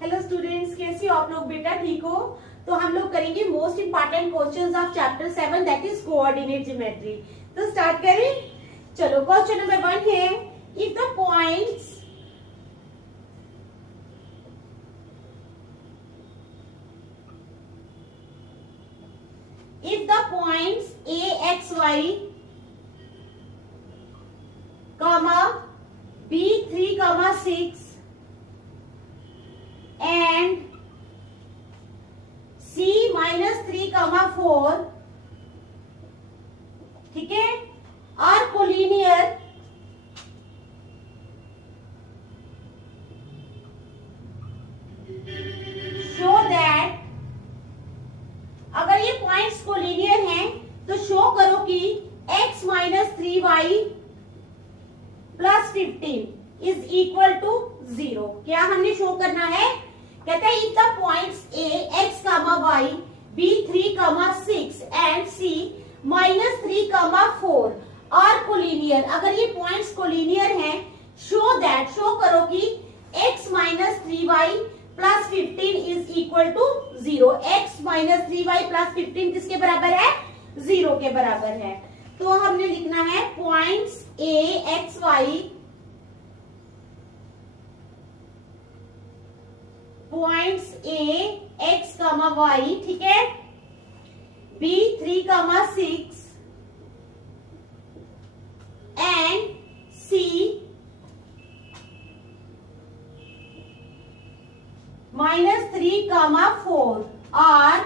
Hello students, कैसे हो आप लोग? बेटा ठीक हो? तो हम लोग करेंगे most important questions of chapter 7 that is coordinate geometry. तो स्टार्ट करें। चलो, क्वेश्चन नंबर 1 है, if the points a x y comma b 3 comma 6 and c minus 3 comma 4, ठीक है, are collinear show that, अगर ये पॉइंट्स कोलिनियर हैं तो शो करो कि x minus 3y plus 15 is equal to 0। क्या हमने शो करना है? कहता है if the points a x comma y b 3 comma 6 and c minus 3 comma 4 are collinear, अगर ये पॉइंट्स कोलिनियर हैं, शो दैट, शो करो कि x minus 3y plus 15 is equal to 0। x minus 3y plus 15 किसके बराबर है? 0 के बराबर है। तो हमने लिखना है points a x y, points a x comma y, ठीक है, b 3 comma 6 and c minus 3 comma 4 are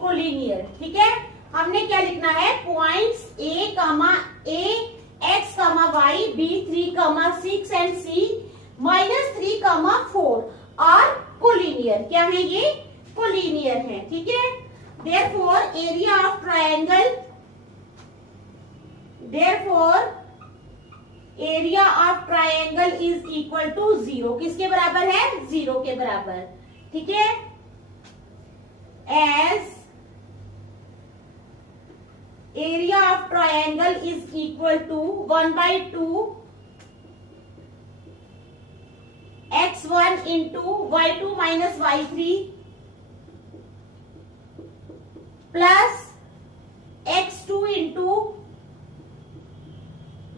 collinear, ठीक है। हमने क्या लिखना है? Points a comma a x comma y b 3 comma 6 and c minus 3 comma 4 are collinear. क्या है ये? कोलिनियर है, ठीक है। Therefore area of triangle, therefore area of triangle is equal to 0। किसके बराबर है? 0 के बराबर, ठीक है। As area of triangle is equal to 1/2 x1 into y2 minus y3 plus x2 into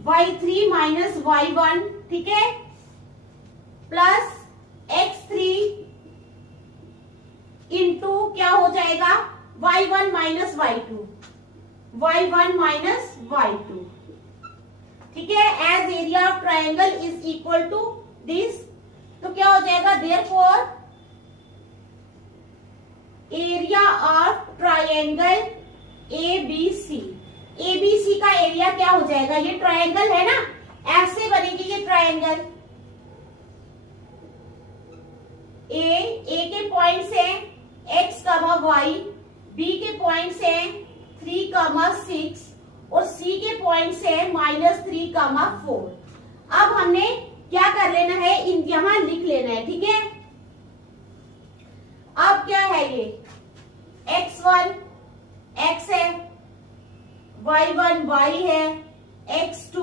y3 minus y1, ठीक है, प्लस x3 इंटू क्या हो जाएगा? y1 minus y2, y1 minus y2, ठीक है। As area of triangle is equal to this, तो क्या हो जाएगा? Therefore area of triangle ABC, ABC का एरिया क्या हो जाएगा? ये ट्रायंगल है ना, ऐसे बनेगी ये ट्रायंगल। ए के पॉइंट्स है x कामा y, B के पॉइंट्स है 3 कामा 6 और C के पॉइंट्स है माइनस 3 कामा 4। अब हमने क्या कर लेना है? इन यहां लिख लेना है, ठीक है। अब क्या है ये? x1 x है, y1 y है, x2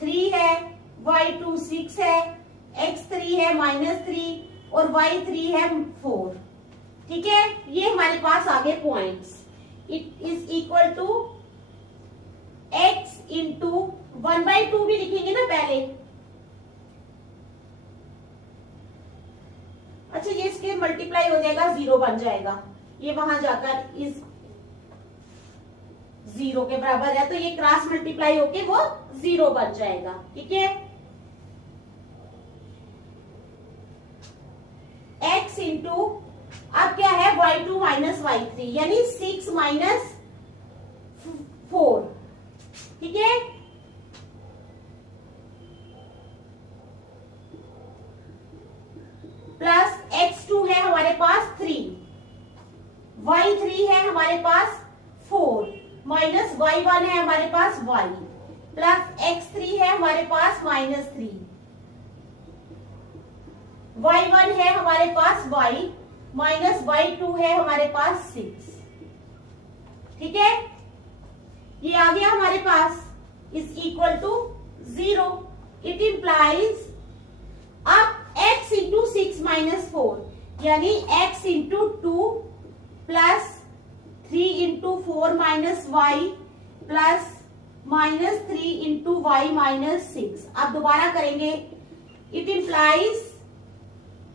3 है, y2 6 है, x3 है माइनस 3 और y3 है 4, ठीक है। ये हमारे पास आ गए points. It is equal to x into 1/2 भी लिखेंगे ना पहले। अच्छा, ये इसके मल्टीप्लाई हो जाएगा, 0 बन जाएगा, ये वहां जाकर इस 0 के बराबर है, तो ये क्रॉस मल्टीप्लाई होके वो 0 बन जाएगा, ठीक है। x इंटू, अब क्या है? y2 माइनस y3 यानी 6 माइनस 4, ठीक है। प्लस x2 है हमारे पास 3, y3 है हमारे पास 4 माइनस y1 है हमारे पास y प्लस x3 है हमारे पास माइनस 3, y1 है हमारे पास y माइनस y2 है हमारे पास 6, ठीक है। ये आ गया हमारे पास is equal to 0। It implies अब x इंटू 6 माइनस 4 यानी x into 2 plus 3 into 4 minus y plus minus 3 into y minus 6। अब दोबारा करेंगे, it implies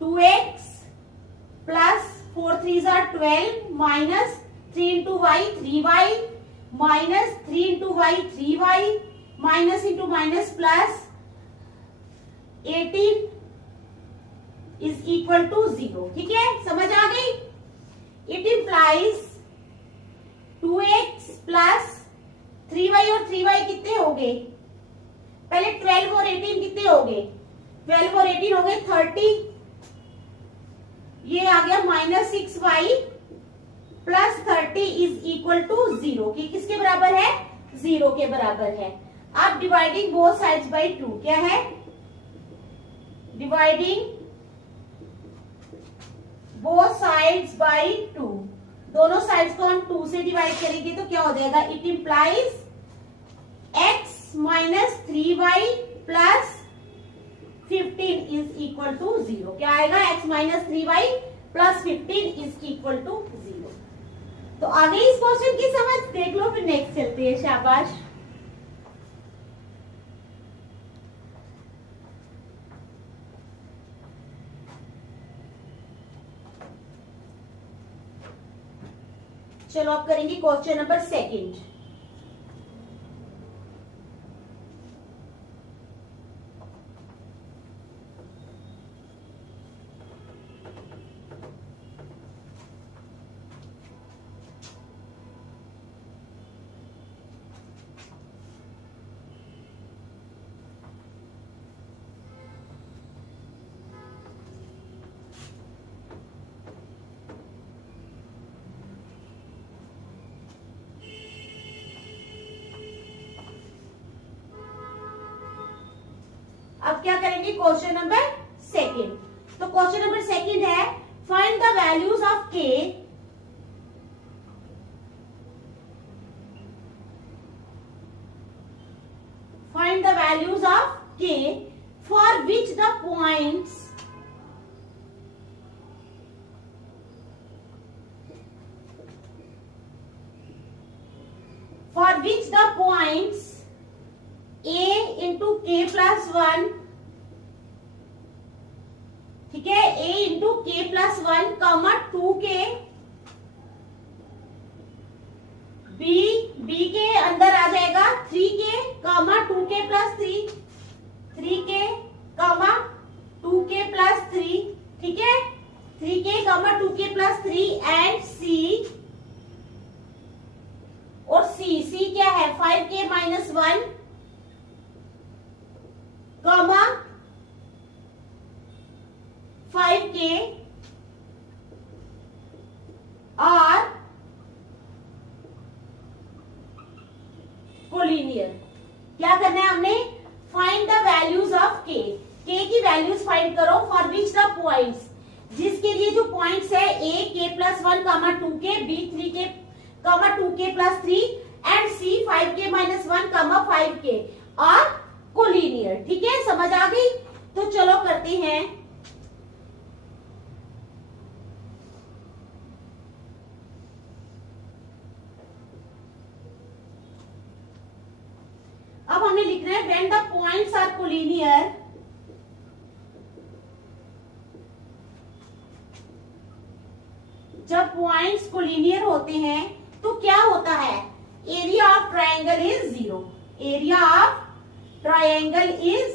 2x plus 4 3 are 12 minus 3 into y 3y minus 3 into y 3y minus into minus plus 18 is equal to 0। ठीक है, समझ आ गई। It implies 2x plus 3y और 3y कितने हो गए, पहले 12 और 18 कितने हो गए, 12 और 18 हो गए 30, ये आ गया minus 6y plus 30 is equal to 0 की किसके बराबर है, 0 के बराबर है। अब डिवाइडिंग बोथ साइड्स बाय 2 क्या है, डिवाइडिंग बोथ साइड्स बाय 2, दोनों साइड्स को हम 2 से डिवाइड करेंगे तो क्या हो जाएगा, it implies x minus 3y plus 15 is equal to 0। क्या आएगा, x minus 3y plus 15 is equal to 0। तो आगे इस क्वेश्चन की समझ देख लो, फिर नेक्स्ट चलते हैं। शाबाश। चलो अब करेंगे क्वेश्चन नंबर 2। अब क्या करेंगे, क्वेश्चन नंबर 2। तो क्वेश्चन नंबर 2 है, find the values of k find the values of k for which the points a into k plus 1, ठीक है, a into k plus 1 comma 2k, b के अंदर आ जाएगा 3k comma 2k plus 3, 3k comma 2k plus 3, ठीक है, 3k comma 2k plus 3 and c, और c क्या है 5k माइनस 1 कॉमा 5k और कोलिनियर। क्या करना है हमने, find the values of k की वैल्यूज फाइंड करो फॉर विच द पॉइंट्स, जिसके लिए जो पॉइंट्स है a k plus 1 comma 2k, b 3k comma 2k plus 3 and c 5k minus 1 comma 5k और कोलिनियर। ठीक है, समझ आ गई। तो चलो करते हैं। अब हमें लिखना है when the points are collinear, जब पॉइंट्स कोलिनियर होते हैं तो क्या होता है, area of triangle is 0, area of triangle is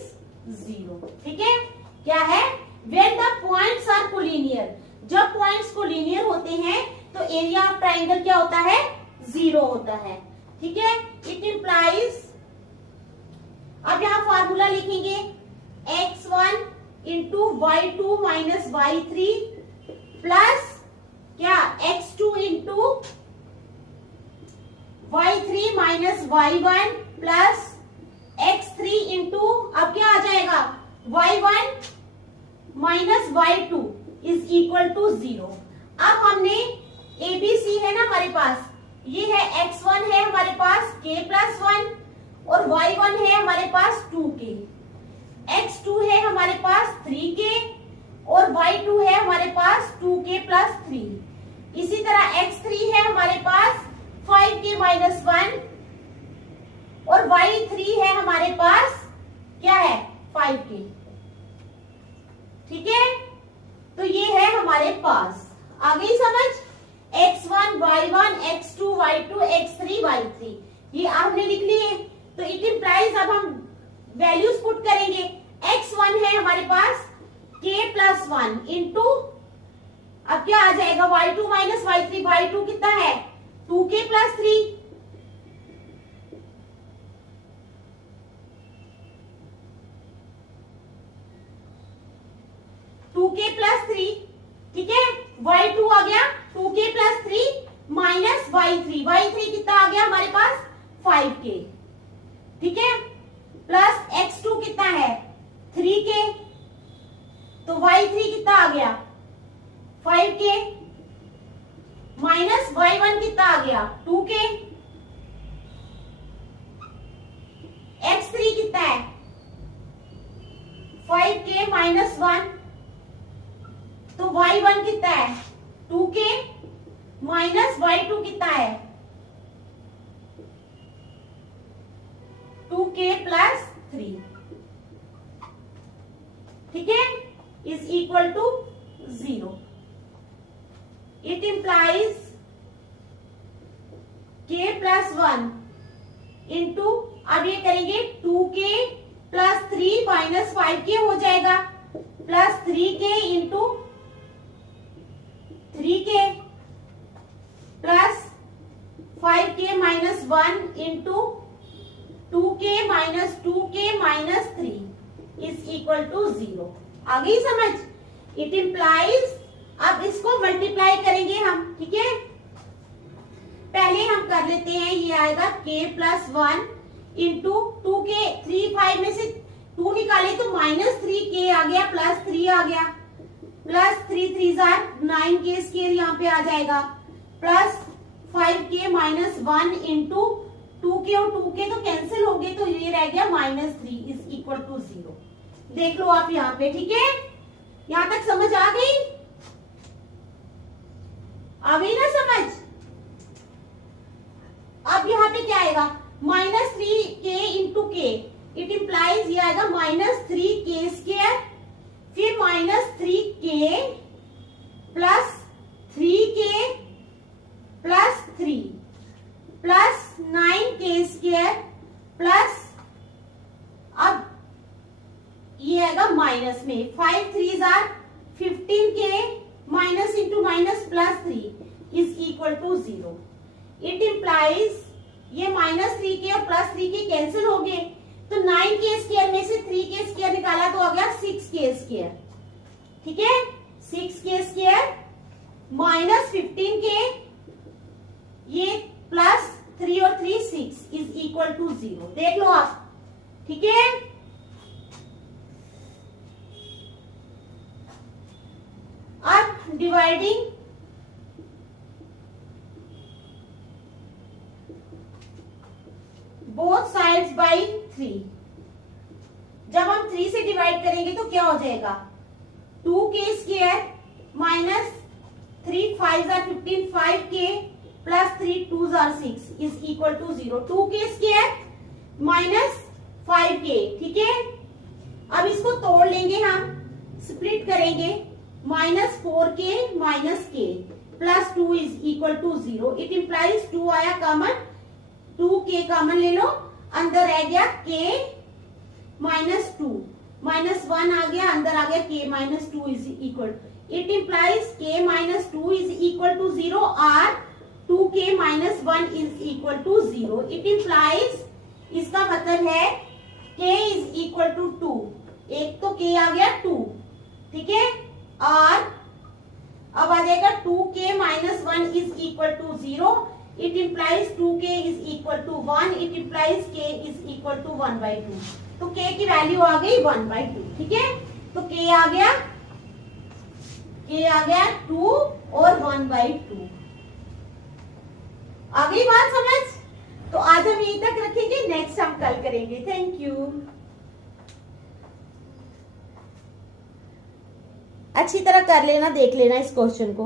0। ठीक है, क्या है, when the points are collinear, जब पॉइंट्स कोलिनियर होते हैं तो एरिया ऑफ ट्रायंगल क्या होता है, 0 होता है। ठीक है, इट इंप्लाइज, अब यहां फॉर्मूला लिखेंगे x1 into y2 minus y3 plus क्या x2 into y3 minus y1 plus x3 into, अब क्या आ जाएगा y1 minus y2 is equal to 0। अब हमने ABC है ना हमारे पास, ये है x1 है हमारे पास k प्लस 1 और y1 है हमारे पास 2k। x2 है हमारे पास 3k और y2 है हमारे पास 2k प्लस 3। इसी तरह x3 है हमारे पास 5k माइनस 1 और y3 है हमारे पास क्या है 5k। ठीक है, तो ये है हमारे पास। आ गई समझ? x1 y1 x2 y2 x3 y3 ये आपने लिख लिए। तो इट इम्प्लाइज अब हम वैल्यूज पुट करेंगे। x1 है हमारे पास k प्लस 1 इंटू, अब क्या आ जाएगा y2 माइनस y3। y2 कितना है 2k प्लस 3, प्लस 3। ठीक है, y2 आ गया 2k plus 3 minus y3। y3 कितना आ गया हमारे पास 5k। ठीक है, प्लस x2 कितना है 3k, तो y3 कितना आ गया 5k माइनस y1 कितना आ गया 2k। x3 कितना है 5k माइनस 1, तो y1 कितना है 2k माइनस y2 कितना है 2k प्लस 3। ठीक है, is equal to 0। It implies k plus 1 into, अब ये करेंगे 2k प्लस 3 माइनस 5k हो जाएगा, plus 3k into 3k plus 5k minus 1 into 2k minus 2k minus 3 is equal to 0। आ गई समझ? इट इम्प्लाइज, अब इसको मल्टीप्लाई करेंगे हम। ठीक है, पहले हम कर लेते हैं, ये आएगा k प्लस 1 इंटू 2k, 3 5 में से 2 निकाले तो माइनस 3k आ गया, प्लस 3 आ गया, प्लस 3 3 जार 9k स्क्वायर यहाँ पे आ जाएगा, plus 5k minus 1 into 2k और 2k तो कैंसिल हो गए, तो ये रह गया माइनस 3 इज इक्वल टू 0। देख लो आप यहाँ पे। ठीक है, यहाँ तक समझ आ गई? आ गई ना समझ? अब यहाँ पे क्या आएगा minus 3k into k, it implies ये आएगा माइनस 3k स्क्वायर, फिर minus 3k plus 3k plus 3 plus 9k square plus, अब ये आएगा माइनस में 5 3 जार 15k minus into minus plus 3 is equal to 0। It implies ये माइनस 3k और प्लस 3k कैंसिल हो गए, तो 9k स्क्वायर में से 3k स्क्वायर निकाला तो आ गया 6k स्क्वायर। ठीक है, 6k स्क्वायर माइनस 15k, ये प्लस 3 और 3 6 इज इक्वल टू 0। देख लो आप। ठीक है, अब डिवाइडिंग, बोथ साइड्स बाई 3। जब हम 3 से डिवाइड करेंगे तो क्या हो जाएगा 2k स्क्वायर माइनस 3 5 जार 15 5k प्लस 3 2 जार 6 is equal to 0। 2k square minus 5k। ठीक है, अब इसको तोड़ लेंगे हम, स्प्लिट करेंगे, minus 4k minus k plus 2 is equal to 0। It implies 2 आया कॉमन, 2k कॉमन ले लो, अंदर रह गया k माइनस 2, माइनस 1 आ गया, अंदर आ गया k minus 2 is equal. It implies k minus 2 is equal to 0 और 2k minus 1 is equal to 0। It implies, इसका मतलब है k इज इक्वल टू 2, एक तो k आ गया 2। ठीक है, और अब आ जाएगा 2k minus 1 is equal to 0। It implies 2k is equal to 1। It implies k is equal to 1/2। तो k की वैल्यू आ गई 1/2। ठीक है, तो k आ गया 2 और 1/2। आ गई बात समझ? तो आज हम यहीं तक रखेंगे, नेक्स्ट हम कल करेंगे। Thank you. अच्छी तरह कर लेना, देख लेना इस क्वेश्चन को।